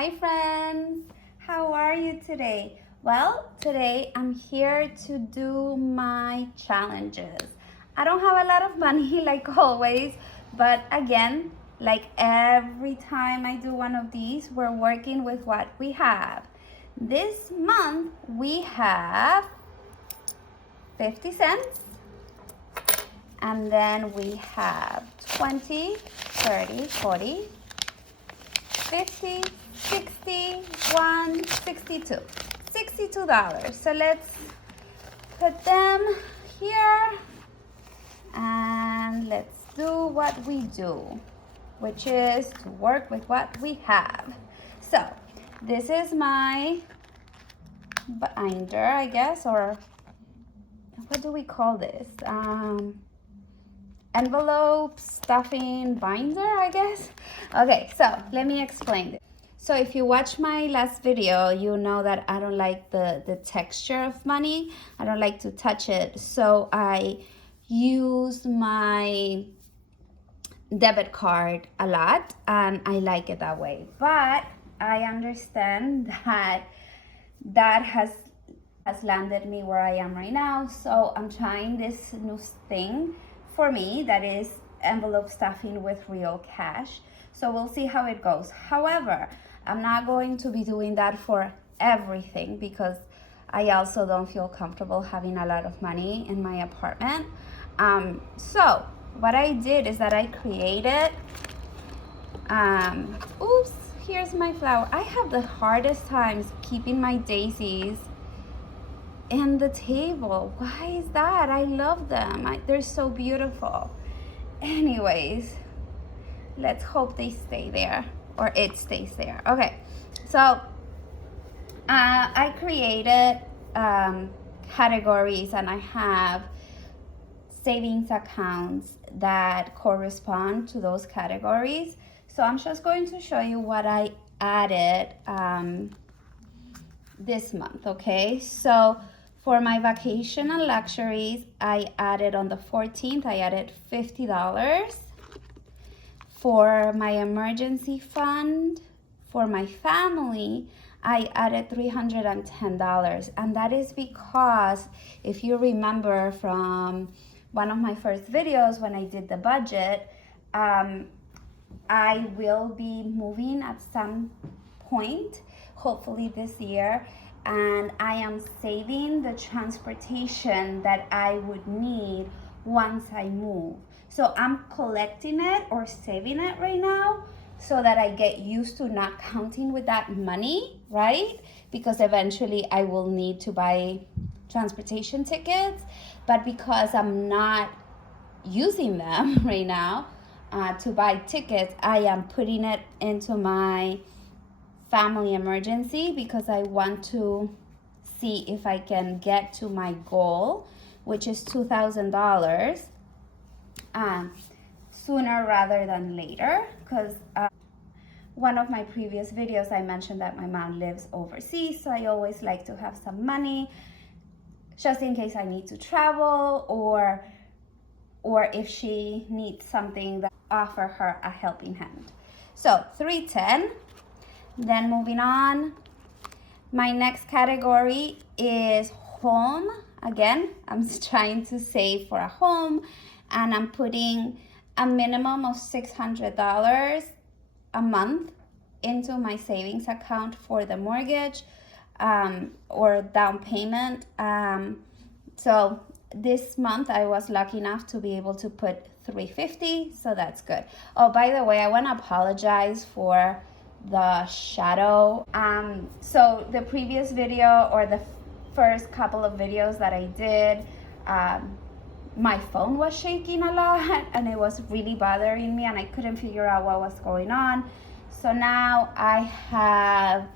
Hi friends, how are you today? Well, today I'm here to do my challenges. I don't have a lot of money like always, but again, like every time I do one of these, we're working with what we have. This month we have 50 cents, and then we have 20, 30, 40, 50, 60, 1, 62. $62. So let's put them here and let's do what we do, which is to work with what we have. So this is my binder, I guess, or what do we call this? Envelope stuffing binder, I guess. Okay, so let me explain this. So if you watch my last video, you know that I don't like the texture of money. I don't like to touch it. So I use my debit card a lot and I like it that way. But I understand that has landed me where I am right now. So I'm trying this new thing for me that is envelope stuffing with real cash. So we'll see how it goes. However, I'm not going to be doing that for everything because I also don't feel comfortable having a lot of money in my apartment. So what I did is that I created, oops, here's my flower. I have the hardest times keeping my daisies in the table. Why is that? I love them. They're so beautiful. Anyways, let's hope they stay there, or it stays there. Okay, so I created categories and I have savings accounts that correspond to those categories. So I'm just going to show you what I added this month, okay? So for my vacation and luxuries, I added on the 14th, I added $50. For my emergency fund, for my family, I added $310. And that is because if you remember from one of my first videos when I did the budget, I will be moving at some point, hopefully this year, and I am saving the transportation that I would need once I move. So I'm collecting it or saving it right now so that I get used to not counting with that money, right? Because eventually I will need to buy transportation tickets, but because I'm not using them right now to buy tickets, I am putting it into my family emergency because I want to see if I can get to my goal, which is $2,000 sooner rather than later. Because one of my previous videos I mentioned that my mom lives overseas, so I always like to have some money just in case I need to travel or if she needs something that offer her a helping hand. So $310. Then moving on, my next category is home. Again, I'm trying to save for a home and I'm putting a minimum of $600 a month into my savings account for the mortgage or down payment. So this month I was lucky enough to be able to put $350, so that's good. Oh, by the way, I want to apologize for the shadow. So the previous video or the first couple of videos that I did, my phone was shaking a lot and it was really bothering me and I couldn't figure out what was going on. So now I have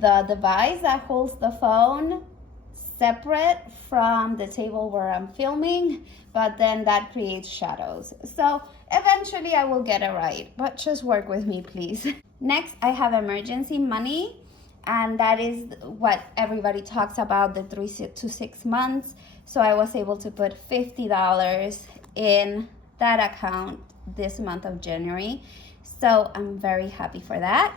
the device that holds the phone separate from the table where I'm filming, but then that creates shadows. So eventually I will get it right, but just work with me, please. Next, I have emergency money, and that is what everybody talks about, the 3 to 6 months. So I was able to put $50 in that account this month of January. So I'm very happy for that.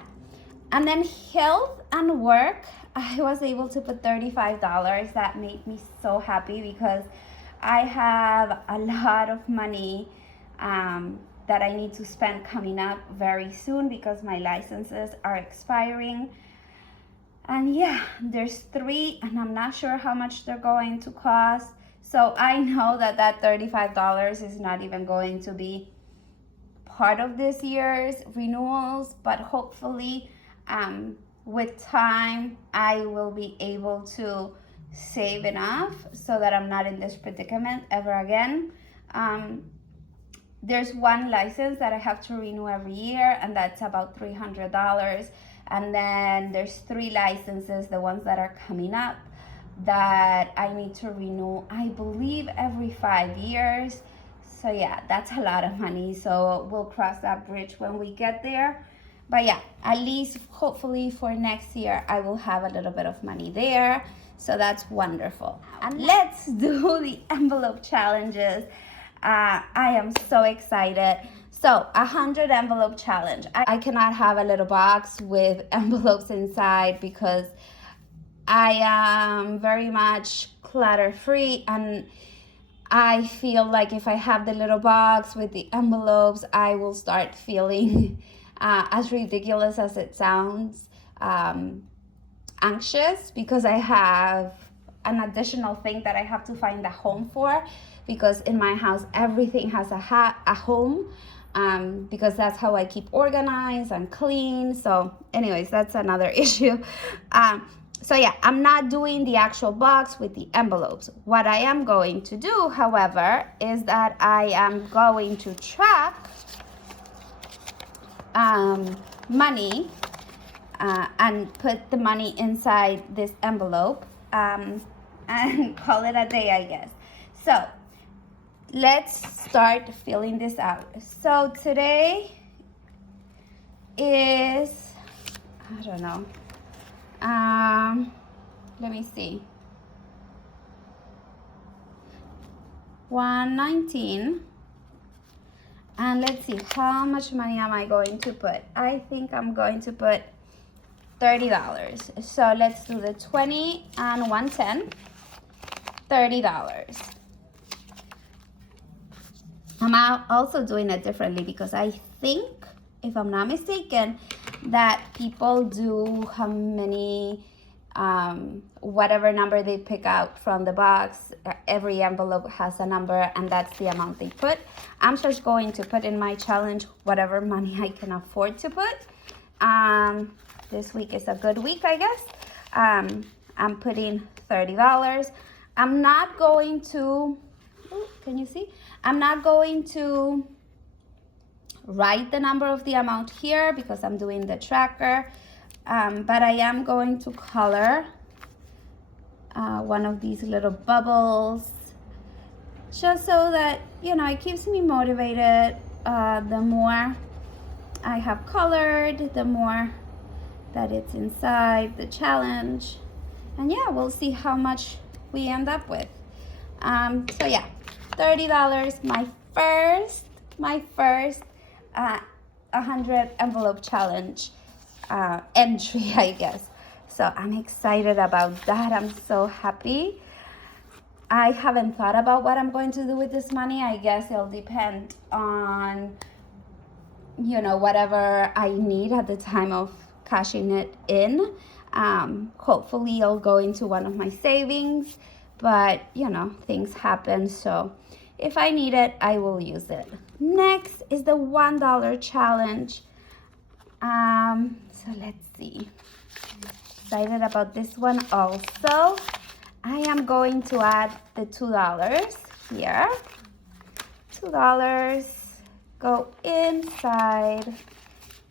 And then health and work, I was able to put $35. That made me so happy because I have a lot of money that I need to spend coming up very soon because my licenses are expiring. And yeah, there's 3 and I'm not sure how much they're going to cost. So I know that that $35 is not even going to be part of this year's renewals, but hopefully with time I will be able to save enough so that I'm not in this predicament ever again. There's one license that I have to renew every year, and that's about $300. And then there's 3 licenses, the ones that are coming up, that I need to renew, I believe, every 5 years. So yeah, that's a lot of money. So we'll cross that bridge when we get there. But yeah, at least hopefully for next year, I will have a little bit of money there. So that's wonderful. And let's do the envelope challenges. I am so excited. So 100 envelope challenge. I cannot have a little box with envelopes inside because I am very much clutter free, and I feel like if I have the little box with the envelopes, I will start feeling, as ridiculous as it sounds, anxious, because I have an additional thing that I have to find a home for, because in my house everything has a home, because that's how I keep organized and clean. So anyways, that's another issue. So yeah, I'm not doing the actual box with the envelopes. What I am going to do, however, is that I am going to track money and put the money inside this envelope and call it a day, I guess. So let's start filling this out. So today is, I don't know, let me see, 119, and let's see, how much money am I going to put? I think I'm going to put $30. So let's do the 20 and 110, $30. I'm also doing it differently because I think, if I'm not mistaken, that people do how many, whatever number they pick out from the box, every envelope has a number, and that's the amount they put. I'm just going to put in my challenge whatever money I can afford to put. This week is a good week, I guess. I'm putting $30. I'm not going to, can you see? I'm not going to write the number of the amount here because I'm doing the tracker, but I am going to color one of these little bubbles just so that, you know, it keeps me motivated. The more I have colored, the more that it's inside the challenge. And yeah, we'll see how much we end up with. So yeah, $30, my first 100 envelope challenge entry, I guess. So I'm excited about that. I'm so happy. I haven't thought about what I'm going to do with this money. I guess it'll depend on, you know, whatever I need at the time of cashing it in. Hopefully it'll go into one of my savings, but you know, things happen. So if I need it, I will use it. Next is the $1 challenge. So let's see. Excited about this one also. I am going to add the $2 here. $2 go inside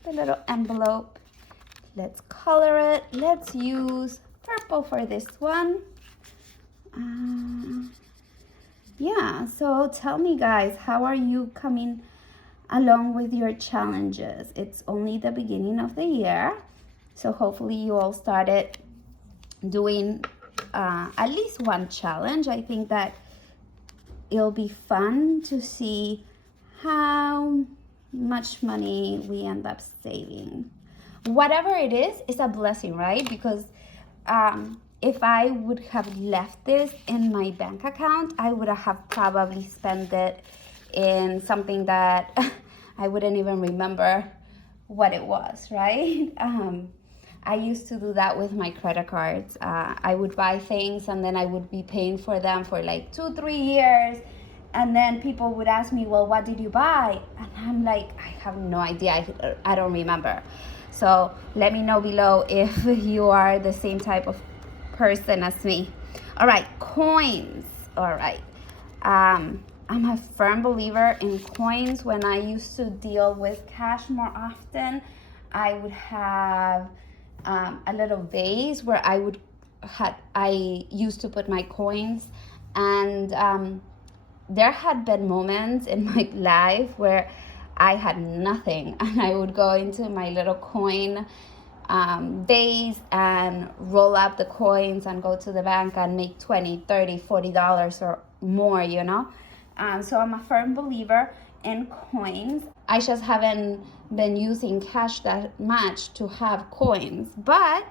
the little envelope. Let's color it. Let's use purple for this one. Yeah, so tell me guys, how are you coming along with your challenges? It's only the beginning of the year, so hopefully you all started doing at least one challenge. I think that it'll be fun to see how much money we end up saving. whatever it is, it's a blessing, right? Because if I would have left this in my bank account, I would have probably spent it in something that I wouldn't even remember what it was, right? I used to do that with my credit cards. I would buy things and then I would be paying for them for like 2-3 years. And then people would ask me, well, what did you buy? And I'm like, I have no idea. I don't remember. So let me know below if you are the same type of person as me. All right, coins. All right. I'm a firm believer in coins. When I used to deal with cash more often, I would have a little vase where I used to put my coins, and there had been moments in my life where I had nothing, and I would go into my little coin vase and roll up the coins and go to the bank and make $20, $30, $40 or more, you know. So I'm a firm believer in coins. I just haven't been using cash that much to have coins, but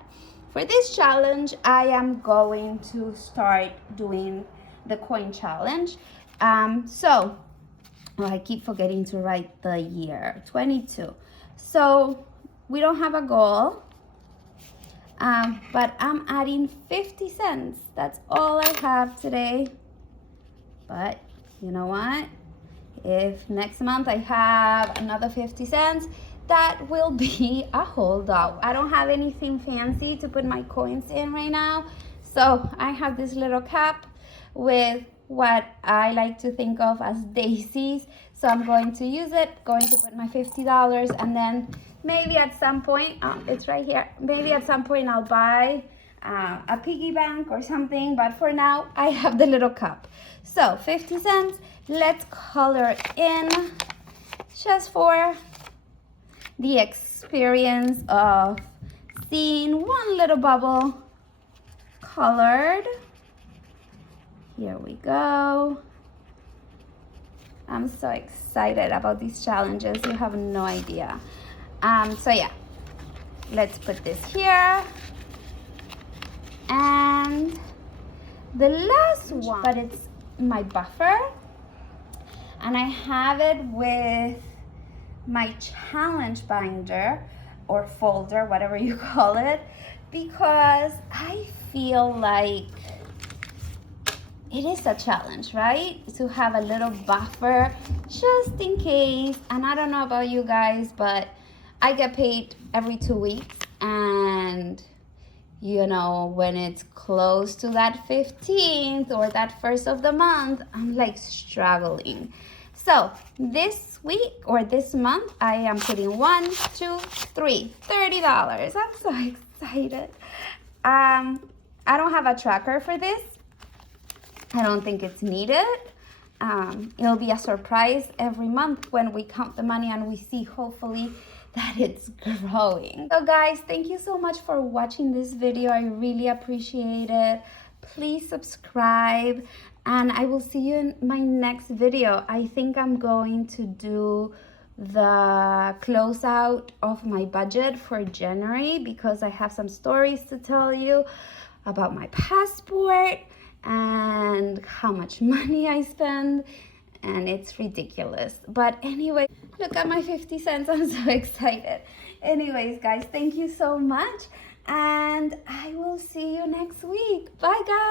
for this challenge I am going to start doing the coin challenge. I keep forgetting to write the year, 22. So we don't have a goal, but I'm adding 50 cents. That's all I have today. But you know what? If next month I have another 50 cents, that will be a whole dollar. I don't have anything fancy to put my coins in right now. So I have this little cup with what I like to think of as daisies. So I'm going to use it, going to put my $50, and then maybe at some point, it's right here, maybe at some point I'll buy a piggy bank or something, but for now I have the little cup. So 50 cents, let's color in just for the experience of seeing one little bubble colored. Here we go. I'm so excited about these challenges. You have no idea. So yeah, let's put this here. And the last one, but it's my buffer. And I have it with my challenge binder or folder, whatever you call it, because I feel like it is a challenge, right? To have a little buffer just in case. And I don't know about you guys, but I get paid every 2 weeks, and you know, when it's close to that 15th or that first of the month, I'm like struggling. So this week or this month, I am putting $1, $2, $3, $30. I'm so excited. I don't have a tracker for this. I don't think it's needed. It'll be a surprise every month when we count the money and we see, hopefully, that it's growing. So guys, thank you so much for watching this video. I really appreciate it. Please subscribe, and I will see you in my next video. I think I'm going to do the closeout of my budget for January, because I have some stories to tell you about my passport and how much money I spend, and it's ridiculous. But anyway, look at my 50 cents. I'm so excited. Anyways, guys, thank you so much, and I will see you next week. Bye, guys.